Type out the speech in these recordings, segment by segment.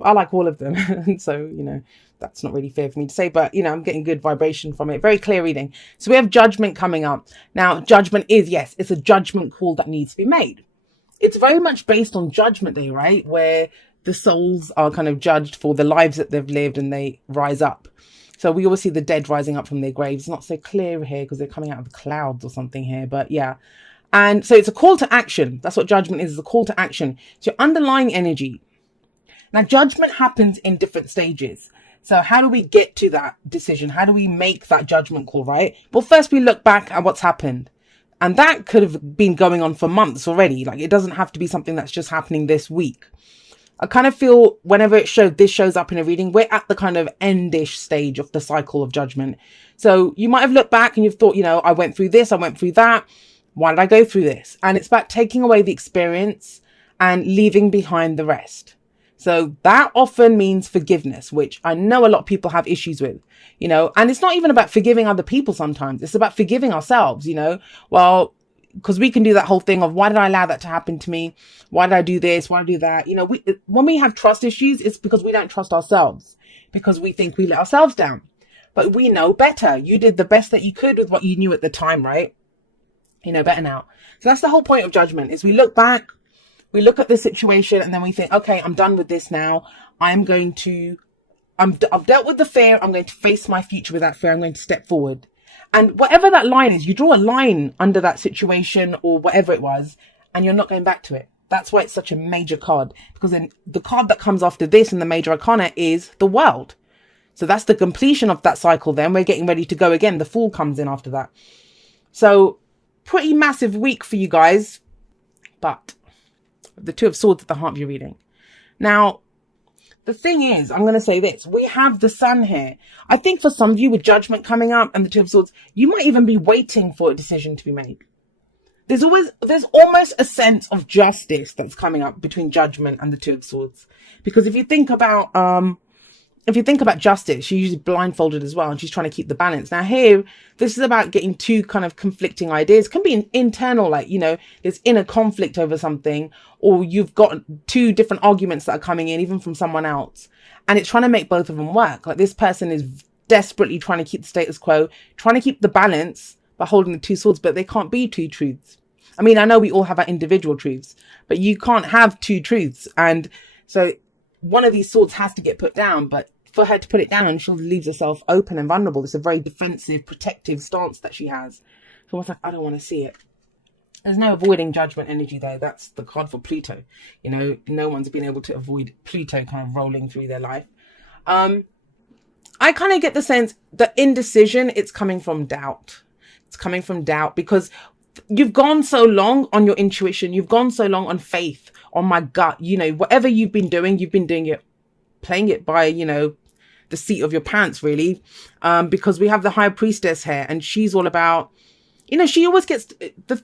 I like all of them. So, that's not really fair for me to say, but, I'm getting good vibration from it. Very clear reading. So we have judgment coming up. Now, judgment is, yes, it's a judgment call that needs to be made. It's very much based on Judgment Day, right? Where the souls are kind of judged for the lives that they've lived and they rise up. So we always see the dead rising up from their graves. It's not so clear here because they're coming out of the clouds or something here, but yeah. And so it's a call to action. That's what judgment is a call to action. It's your underlying energy. Now, judgment happens in different stages. So how do we get to that decision? How do we make that judgment call, right? Well, first we look back at what's happened. And that could have been going on for months already. Like, it doesn't have to be something that's just happening this week. I kind of feel whenever this shows up in a reading, we're at the kind of endish stage of the cycle of judgment. So you might have looked back and you've thought, I went through this, I went through that. Why did I go through this? And it's about taking away the experience and leaving behind the rest. So that often means forgiveness, which I know a lot of people have issues with, and it's not even about forgiving other people sometimes. It's about forgiving ourselves, well, because we can do that whole thing of why did I allow that to happen to me? Why did I do this? Why did I do that? When we have trust issues, it's because we don't trust ourselves, because we think we let ourselves down. But we know better. You did the best that you could with what you knew at the time, right? You know better now. So that's the whole point of judgment, is we look back, we look at the situation, and then we think, okay, I'm done with this now. I've dealt with the fear. I'm going to face my future with that fear. I'm going to step forward. And whatever that line is, you draw a line under that situation or whatever it was, and you're not going back to it. That's why it's such a major card, because then the card that comes after this in the major arcana is the World. So that's the completion of that cycle. Then we're getting ready to go again. The Fool comes in after that. So pretty massive week for you guys, but the Two of Swords at the heart of your reading. Now, the thing is, I'm going to say this. We have the Sun here. I think for some of you with Judgment coming up and the Two of Swords, you might even be waiting for a decision to be made. There's almost a sense of justice that's coming up between Judgment and the Two of Swords. Because if you think about justice, she's usually blindfolded as well, and she's trying to keep the balance. Now here, this is about getting two kind of conflicting ideas. It can be an internal, there's inner conflict over something, or you've got two different arguments that are coming in, even from someone else. And it's trying to make both of them work. Like, this person is desperately trying to keep the status quo, trying to keep the balance by holding the two swords, but they can't be two truths. I mean, I know we all have our individual truths, but you can't have two truths. And so one of these swords has to get put down, but for her to put it down, she leaves herself open and vulnerable. It's a very defensive, protective stance that she has. So it's like, I don't want to see it. There's no avoiding Judgment energy though. That's the card for Pluto. No one's been able to avoid Pluto kind of rolling through their life. I kind of get the sense that indecision, it's coming from doubt. It's coming from doubt because you've gone so long on your intuition. You've gone so long on faith, on my gut. Whatever you've been doing it, playing it by, the seat of your pants, really. Because we have the High Priestess here, and she's all about, she always gets,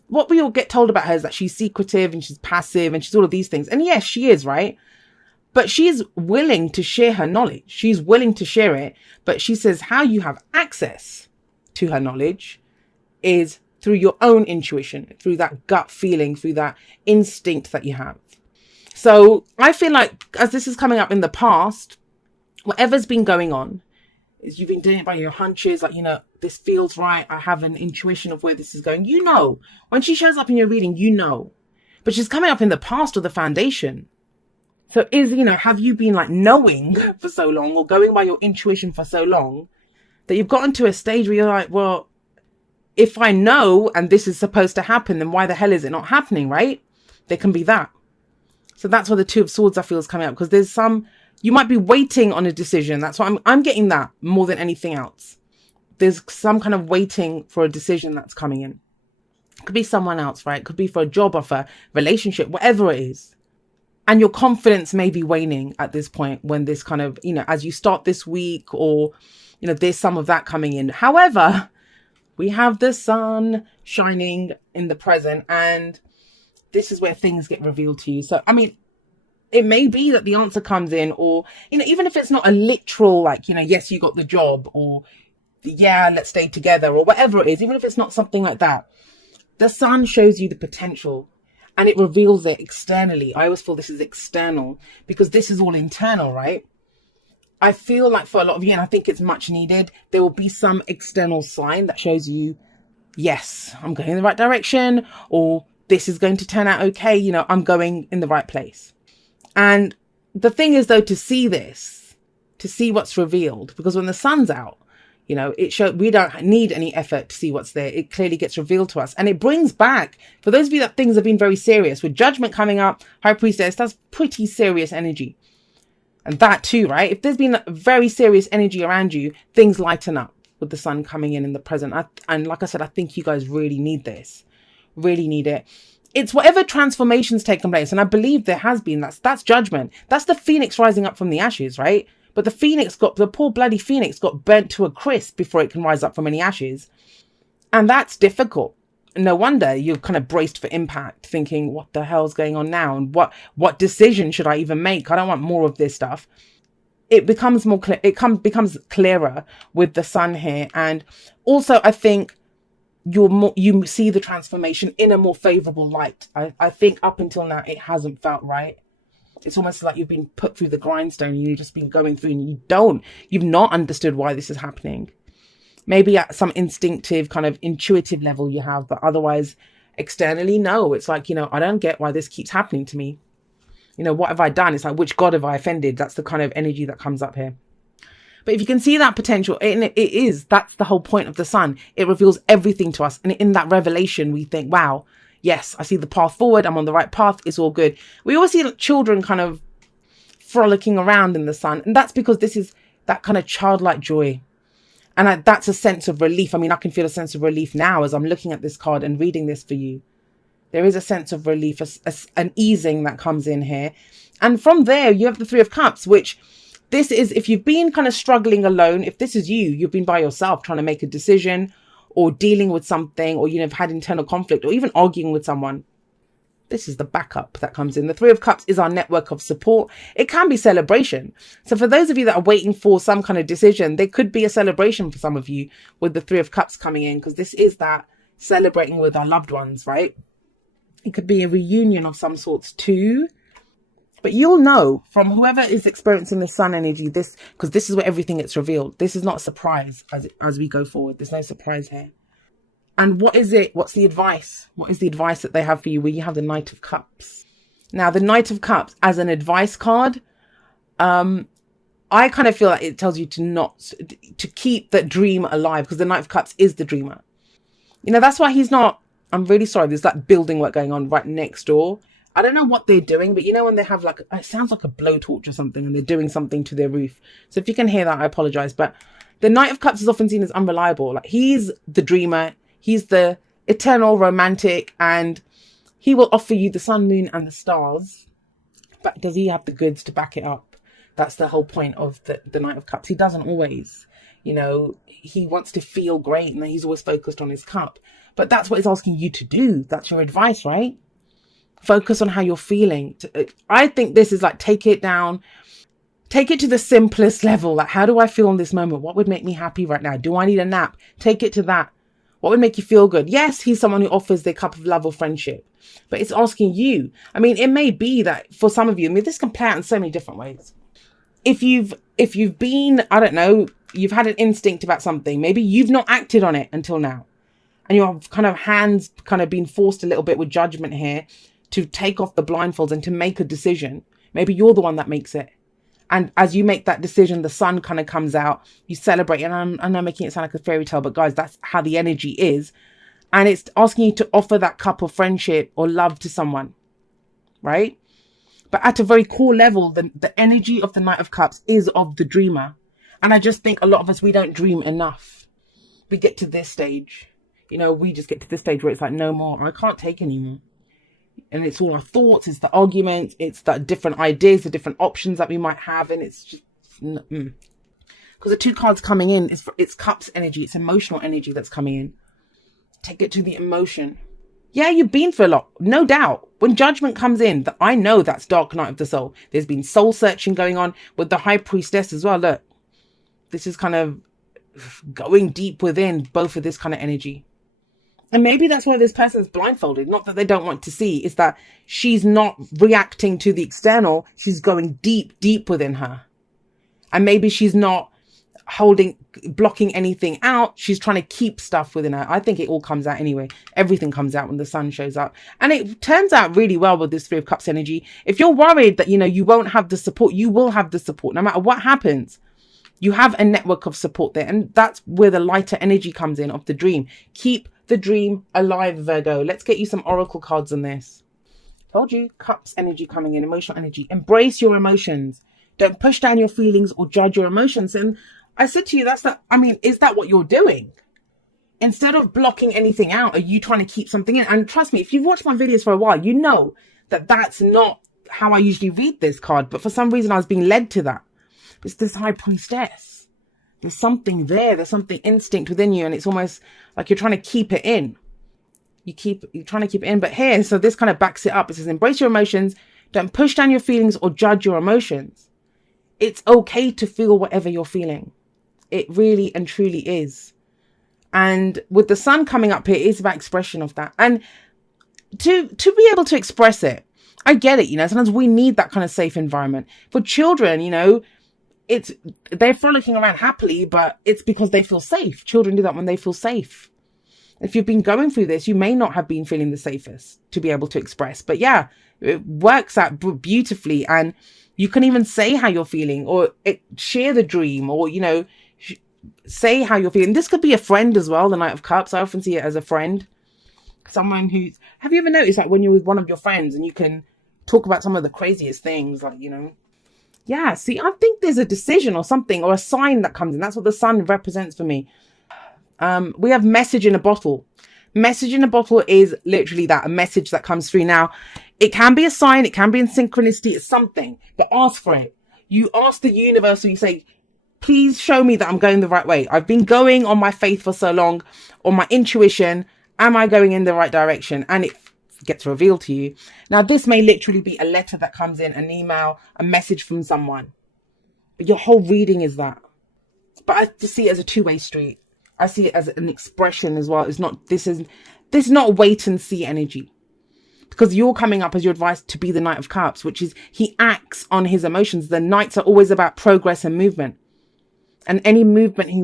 what we all get told about her is that she's secretive and she's passive and she's all of these things. And yes, she is, right? But she's willing to share her knowledge. She's willing to share it. But she says how you have access to her knowledge is through your own intuition, through that gut feeling, through that instinct that you have. So I feel like, as this is coming up in the past, whatever's been going on is you've been doing it by your hunches. Like, this feels right. I have an intuition of where this is going. When she shows up in your reading, but she's coming up in the past or the foundation. So have you been knowing for so long, or going by your intuition for so long, that you've gotten to a stage where you're like, well, if I know and this is supposed to happen, then why the hell is it not happening, right? There can be that. So that's why the Two of Swords I feel is coming up, because there's you might be waiting on a decision. That's why I'm getting that more than anything else. There's some kind of waiting for a decision that's coming in. It could be someone else, right? It could be for a job offer, relationship, whatever it is. And your confidence may be waning at this point when this kind of, as you start this week, or, there's some of that coming in. However, we have the sun shining in the present, and this is where things get revealed to you. So, I mean, it may be that the answer comes in, or, even if it's not a literal, yes, you got the job, or yeah, let's stay together, or whatever it is, even if it's not something like that, the sun shows you the potential. and it reveals it externally. I always feel this is external because this is all internal, right? I feel like for a lot of you, and I think it's much needed, there will be some external sign that shows you, yes, I'm going in the right direction, or this is going to turn out okay. You know, I'm going in the right place. And the thing is, though, to see this, to see what's revealed, because when the sun's out, you know, we don't need any effort to see what's there. It clearly gets revealed to us, and it brings back, for those of you that things have been very serious, with judgment coming up, high priestess, that's pretty serious energy. And that too, right? If there's been very serious energy around you, things lighten up with the sun coming in the present. And like I said, I think you guys really need this, really need it. It's whatever transformations taking place. And I believe there has been, that's judgment. That's the phoenix rising up from the ashes, right? But the poor bloody phoenix got burnt to a crisp before it can rise up from any ashes. And that's difficult. No wonder you're kind of braced for impact, thinking, what the hell's going on now? And what decision should I even make? I don't want more of this stuff. It becomes more clear. Becomes clearer with the sun here. And also, I think you see the transformation in a more favorable light. I think up until now, it hasn't felt right. It's almost like you've been put through the grindstone and you've just been going through and you've not understood why this is happening. Maybe at some instinctive kind of intuitive level you have, but otherwise externally, no. It's like, you know, I don't get why this keeps happening to me. You know, what have I done? It's like, which God have I offended? That's the kind of energy that comes up here. But if you can see that potential, that's the whole point of the sun. It reveals everything to us. And in that revelation, we think, wow, yes, I see the path forward. I'm on the right path. It's all good. We always see children kind of frolicking around in the sun. And that's because this is that kind of childlike joy. And that's a sense of relief. I mean, I can feel a sense of relief now as I'm looking at this card and reading this for you. There is a sense of relief, an easing that comes in here. And from there, you have the Three of Cups, which this is, if you've been kind of struggling alone, if this is you've been by yourself trying to make a decision or dealing with something, or you've had internal conflict or even arguing with someone. This is the backup that comes in. The Three of Cups is our network of support. It can be celebration. So for those of you that are waiting for some kind of decision, there could be a celebration for some of you with the Three of Cups coming in, because this is that celebrating with our loved ones, right? It could be a reunion of some sorts too. But you'll know from whoever is experiencing the sun energy, because this is where everything gets revealed. This is not a surprise as we go forward. There's no surprise here. And what is it? What's the advice? What is the advice that they have for you where you have the Knight of Cups? Now, the Knight of Cups as an advice card, I kind of feel like it tells you to keep that dream alive, because the Knight of Cups is the dreamer. You know, that's why he's not, I'm really sorry, there's that building work going on right next door. I don't know what they're doing, but you know when they have like, it sounds like a blowtorch or something, and they're doing something to their roof. So if you can hear that, I apologize. But the Knight of Cups is often seen as unreliable. Like, he's the dreamer. He's the eternal romantic, and he will offer you the sun, moon, and the stars. But does he have the goods to back it up? That's the whole point of the Knight of Cups. He doesn't always, you know, he wants to feel great, and he's always focused on his cup. But that's what it's asking you to do. That's your advice, right? Focus on how you're feeling. I think this is like, take it down. Take it to the simplest level. Like, how do I feel in this moment? What would make me happy right now? Do I need a nap? Take it to that. What would make you feel good? Yes, he's someone who offers their cup of love or friendship, but it's asking you. I mean, it may be that for some of you, I mean, this can play out in so many different ways. If you've been, I don't know, you've had an instinct about something, maybe you've not acted on it until now, and your kind of hands kind of been forced a little bit with judgment here to take off the blindfolds and to make a decision. Maybe you're the one that makes it. And as you make that decision, the sun kind of comes out, you celebrate. And I'm not making it sound like a fairy tale, but guys, that's how the energy is. And it's asking you to offer that cup of friendship or love to someone, right? But at a very core level, the energy of the Knight of Cups is of the dreamer. And I just think a lot of us, we don't dream enough. We get to this stage, you know, we just get to this stage where it's like, no more, I can't take anymore. And it's all our thoughts, it's the arguments, it's the different ideas, the different options that we might have. And it's just, because the two cards coming in, it's cups energy, it's emotional energy that's coming in. Take it to the emotion. Yeah, you've been through a lot, no doubt. When judgment comes in, I know that's dark night of the soul. There's been soul searching going on with the High Priestess as well. Look, this is kind of going deep within both of this kind of energy. And maybe that's why this person's blindfolded. Not that they don't want to see, it's that she's not reacting to the external. She's going deep, deep within her. And maybe she's not blocking anything out. She's trying to keep stuff within her. I think it all comes out anyway. Everything comes out when the sun shows up. And it turns out really well with this Three of Cups energy. If you're worried that, you won't have the support, you will have the support no matter what happens. You have a network of support there. And that's where the lighter energy comes in of the dream. Keep the dream alive, Virgo. Let's get you some oracle cards on this. Told you, Cups energy coming in, emotional energy. Embrace your emotions. Don't push down your feelings or judge your emotions. And I said to you, is that what you're doing? Instead of blocking anything out, are you trying to keep something in? And trust me, if you've watched my videos for a while, you know that that's not how I usually read this card. But for some reason, I was being led to that. It's this High Priestess. There's something there. There's something instinct within you. And it's almost like you're trying to keep it in. You're trying to keep it in. But here, so this kind of backs it up. It says, embrace your emotions. Don't push down your feelings or judge your emotions. It's okay to feel whatever you're feeling. It really and truly is. And with the sun coming up here, it's about expression of that. And to be able to express it, I get it, sometimes we need that kind of safe environment. For children, they're frolicking around happily, but it's because they feel safe. Children do that when they feel safe. If you've been going through this, you may not have been feeling the safest to be able to express. But yeah, it works out beautifully. And you can even say how you're feeling, or share the dream, or, say how you're feeling. This could be a friend as well, the Knight of Cups. I often see it as a friend. Someone who's... Have you ever noticed, like, when you're with one of your friends and you can talk about some of the craziest things, like, Yeah, see, I think there's a decision or something, or a sign that comes in. That's what the sun represents for me. We have message in a bottle. Message in a bottle is literally that, a message that comes through. Now, it can be a sign, it can be in synchronicity, it's something, but ask for it. You ask the universe, or you say, please show me that I'm going the right way. I've been going on my faith for so long, on my intuition. Am I going in the right direction? And it gets revealed to you. Now, this may literally be a letter that comes in, an email, a message from someone. But your whole reading is that. But I just see it as a two-way street. I see it as an expression as well. This is not wait and see energy. Because you're coming up as your advice to be the Knight of Cups, which is he acts on his emotions. The Knights are always about progress and movement. And any movement he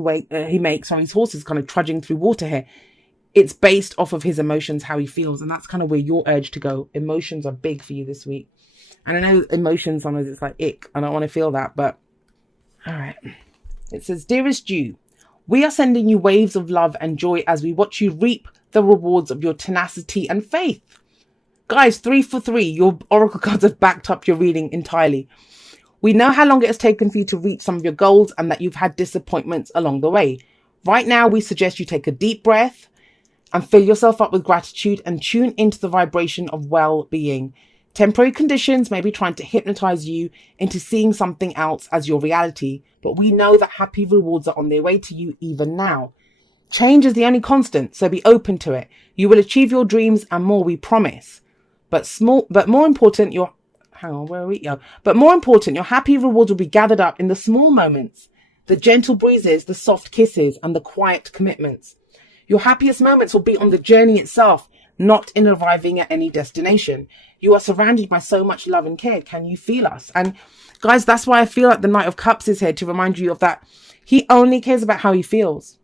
makes, or his horse is kind of trudging through water here, it's based off of his emotions, how he feels. And that's kind of where you're urged to go. Emotions are big for you this week. And I know emotions, sometimes it's like, ick, I don't want to feel that. But, all right. It says, dearest you, we are sending you waves of love and joy as we watch you reap the rewards of your tenacity and faith. Guys, 3 for 3. Your oracle cards have backed up your reading entirely. We know how long it has taken for you to reach some of your goals and that you've had disappointments along the way. Right now, we suggest you take a deep breath and fill yourself up with gratitude and tune into the vibration of well-being. Temporary conditions may be trying to hypnotize you into seeing something else as your reality, but we know that happy rewards are on their way to you even now. Change is the only constant, so be open to it. You will achieve your dreams and more, we promise. But more important, your happy rewards will be gathered up in the small moments, the gentle breezes, the soft kisses, and the quiet commitments. Your happiest moments will be on the journey itself, not in arriving at any destination. You are surrounded by so much love and care. Can you feel us? And guys, that's why I feel like the Knight of Cups is here to remind you of that. He only cares about how he feels.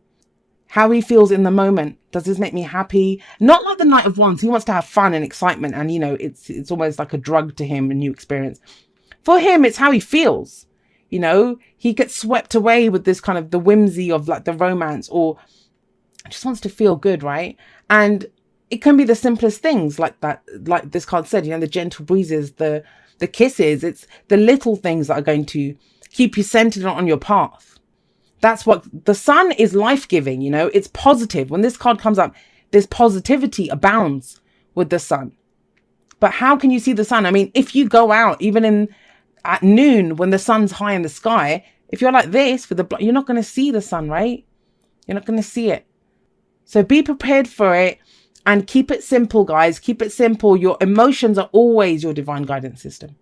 How he feels in the moment. Does this make me happy? Not like the Knight of Wands. He wants to have fun and excitement. And, it's almost like a drug to him, a new experience. For him, it's how he feels. He gets swept away with this kind of the whimsy of like the romance, or just wants to feel good, right? And it can be the simplest things like that. Like this card said, the gentle breezes, the kisses. It's the little things that are going to keep you centered on your path. That's what the sun is, life-giving, it's positive. When this card comes up, this positivity abounds with the sun. But how can you see the sun? I mean, if you go out, even at noon, when the sun's high in the sky, if you're like this, you're not going to see the sun, right? You're not going to see it. So be prepared for it and keep it simple, guys. Keep it simple. Your emotions are always your divine guidance system.